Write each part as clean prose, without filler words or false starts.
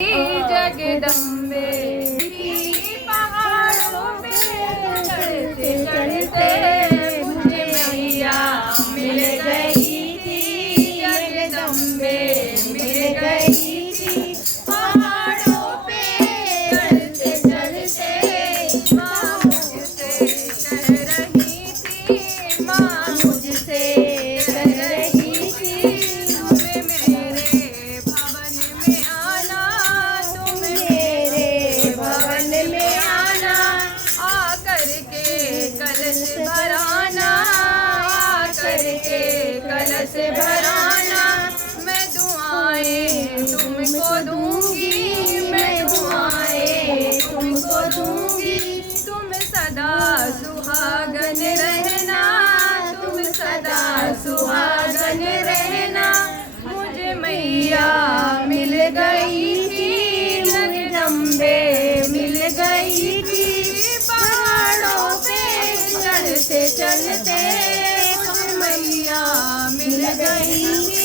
जगदम्बे पहाड़ों पे चढ़ते चढ़ते मुझे मैया मिल गई थी। जगदम्बे मिल गई थी पहाड़ों पे चढ़ते चढ़ते। माँ मुझसे कह रही थी, माँ मुझसे कह रही थी, तुम्हें मेरे भवन में आना, तुम मेरे भवन में आना, आकर के कलश भराना, आकर के कलश भराना। मैं दुआएं तुमको दूंगी, मैं दुआएं तुमको दूंगी, तुम सदा सुहागन रहना, तुम सदा सुहागन रहना। मुझे मैया मिल गई थी, जगदम्बे मिल गई थी पहाड़ों पे चढ़ते चढ़ते। मुझे मैया मिल गई थी,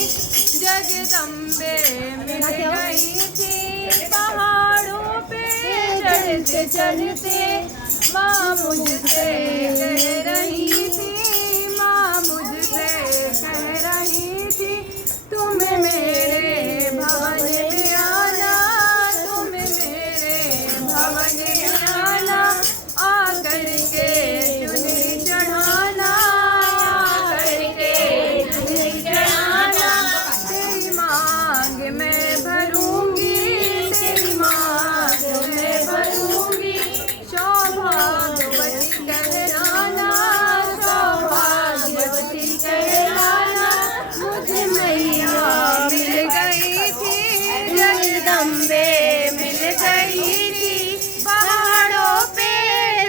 जगदम्बे मिल गई थी पहाड़ों पे चढ़ते चढ़ते। माँ मुझसे कह रही थी, माँ मुझसे कह रही थी, तुम मेरे भवन में आना, तुम मेरे भवन में आना, आकर के चुनरी चढ़ाना, आकर के चुनरी चढ़ाना। तेरी मांग मैं भरूंगी, तेरी मांग मैं भरूंगी, सौभाग्यवती कहलाना, सौभाग्यवती कहलाना। मुझे मैया मिल गई थी, जगदम्बे मिल गई थी पहाड़ों पे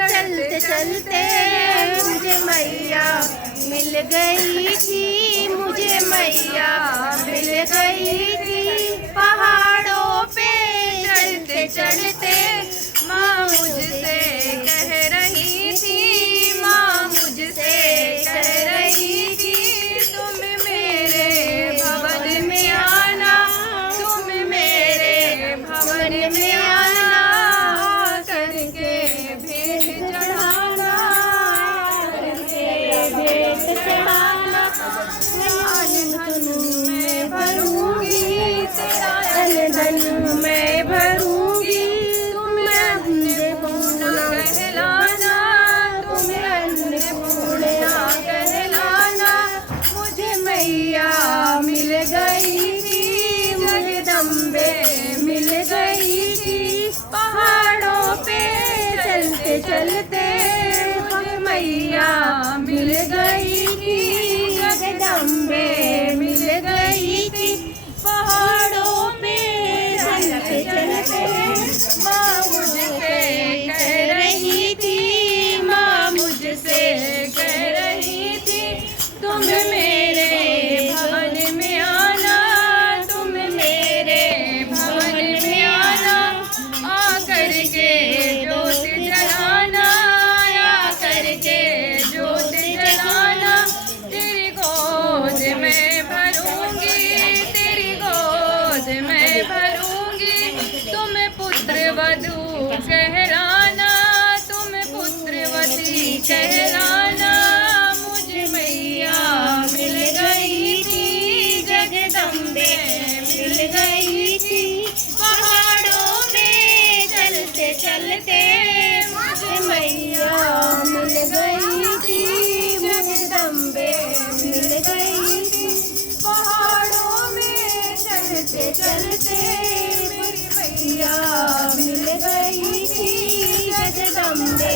चलते चलते। मुझे मैया मिल गई थी, मुझे मैया मिल गई थी पहाड़ों पे चढ़ते चढ़ते। माँ मुझसे कह रही थी, माँ मुझसे कह रही थी, तुम मेरे भवन में आना, तुम मेरे भवन में आना, आकर के भेंट चढ़ाना, आकर के भेंट चढ़ाना। धन मैं भरूंगी, तेरा धन मैं भरूंगी, तुम्हें अन्नपूर्णा कहलाना, तुम्हें अन्नपूर्णा कहलाना। मुझे मैया मिल गई थी, जगदम्बे मिल गई थी पहाड़ों पे चलते चलते। मुझे मैया मिल गई थी, जगदम्बे मिल गई थी पहाड़ों पे चलते चलते। माँ मुझसे कह रही थी, माँ मुझसे कह रही थी, तुम मेरे भवन में आना, तुम मेरे भवन में आना, आकर के ज्योत जलाना, आकर के ज्योत जलाना। तेरी गोद में भरूंगी, तेरी गोद में भरूंगी, तुम पुत्र वधू कहलाना, तुम पुत्रवती कहलाना। मुझे मैया मिल गई थी, जगदम्बे मिल गई थी पहाड़ों में चलते चलते। मुझे मैया मिल गई थी, जगदम्बे मिल गई थी पहाड़ों में चलते चलते। मेरी मैया मिल गई थी, जगदम्बे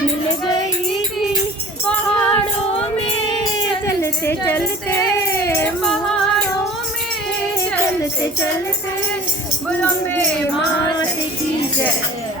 मिल गई थी पहाड़ों में चलते चलते, पहाड़ों में चलते चलते। बोलो अम्बे मात की जय।